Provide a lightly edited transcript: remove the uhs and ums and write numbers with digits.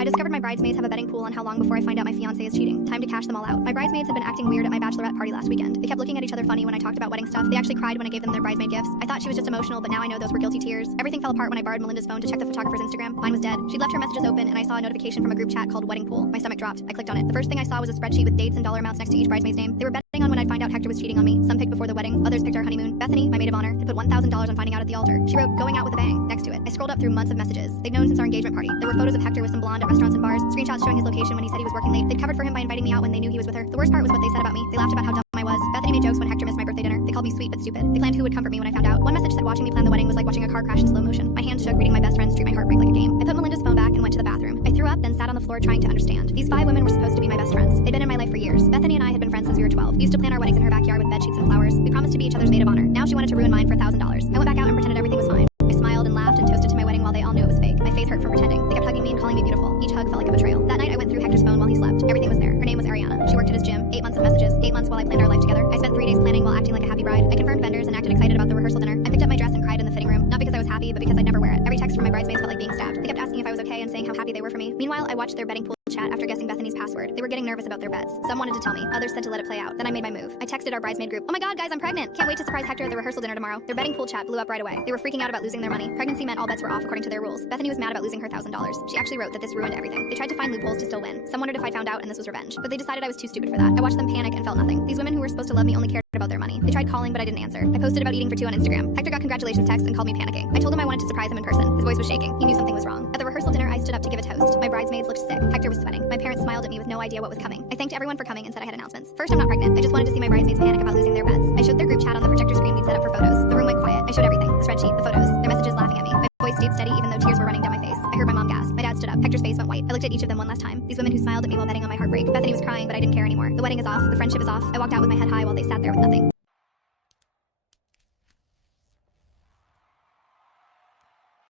I discovered my bridesmaids have a betting pool on how long before I find out my fiancé is cheating. Time to cash them all out. My bridesmaids had been acting weird at my bachelorette party last weekend. They kept looking at each other funny when I talked about wedding stuff. They actually cried when I gave them their bridesmaid gifts. I thought she was just emotional, but now I know those were guilty tears. Everything fell apart when I borrowed Melinda's phone to check the photographer's Instagram. Mine was dead. She'd left her messages open, and I saw a notification from a group chat called Wedding Pool. My stomach dropped. I clicked on it. The first thing I saw was a spreadsheet with dates and dollar amounts next to each bridesmaid's name. They were betting on when I'd find out Hector was cheating on me. Some picked before the wedding, others picked our honeymoon. Bethany, my maid of honor, had put $1,000 on finding out at the altar. She wrote, "Going out with a bang," next to it. I scrolled up through months of messages. They'd known since our engagement party. There were photos of Hector with some blonde at restaurants and bars, screenshots showing his location when he said he was working late. They'd covered for him by inviting me out when they knew he was with her. The worst part was what they said about me. They laughed about how dumb I was. Bethany made jokes when Hector missed my birthday dinner. They called me sweet but stupid. They planned who would comfort me when I found out. One message said watching me plan the wedding was like watching a car crash in slow motion. My hands shook reading my best friend's treat my heartbreak like a game. I put Melinda's phone back and went to the bathroom. I threw up, then sat on the floor trying to understand. These 5 women were supposed to be my best friends. They'd been in my life for years. Bethany and I had been friends since we were 12. We used to plan our weddings in her backyard with bed sheets and flowers. We promised to be each other's maid of honor. Now she wanted to ruin mine for $1,000. I went back out and pretended everything was fine. I smiled and laughed and toasted to my wedding while they all knew it was fake. My face hurt from pretending. They kept hugging me and calling me beautiful. Each hug felt like a betrayal. That night I went through Hector's phone while he slept. Everything was there. Her name was Ariana. She worked at his gym. 8 months of messages. 8 months while I planned our life together. I spent 3 days planning while acting like a happy bride. I confirmed vendors and acted excited about the rehearsal dinner. I picked up my dress and cried in the fitting room. Not because I was happy, but because I'd never wear it. Every text from my bridesmaids felt like being stabbed. They kept asking if I was okay and saying how happy they were for me. Meanwhile, I watched their betting pool chat after guessing Bethany's password. They were getting nervous about their bets. Some wanted to tell me. Others said to let it play out. Then I made my move. I texted our bridesmaid group. "Oh my god, guys, I'm pregnant. Can't wait to surprise Hector at the rehearsal dinner tomorrow." Their betting pool chat blew up right away. They were freaking out about losing their money. Pregnancy meant all bets were off according to their rules. Bethany was mad about losing her $1,000. She actually wrote that this ruined everything. They tried to find loopholes to still win. Some wondered if I found out and this was revenge. But they decided I was too stupid for that. I watched them panic and felt nothing. These women who were supposed to love me only cared about their money. They tried calling, but I didn't answer. I posted about eating for 2 on Instagram. Hector got congratulations texts and called me panicking. I told him I wanted to surprise him in person. His voice was shaking. He knew something was wrong. At the rehearsal dinner, I stood up to give a toast. My bridesmaids looked sick. Hector was sweating. My parents smiled at me with no idea what was coming. I thanked everyone for coming and said I had announcements. First, I'm not pregnant. I just wanted to see my bridesmaids panic about losing their bets. I showed their group chat on the projector screen we'd set up for photos. The room went quiet. I showed everything. The spreadsheet, the photos, their messages laughing at me. My voice stayed steady even though tears were running down my face. I heard my mom gasp. My dad stood up. Hector's face went white. I looked at each of them one last time. These women who smiled at me while betting on my heartbreak. Bethany was crying, but I didn't care anymore. The wedding is off. The friendship is off. I walked out with my head high while they sat there with nothing.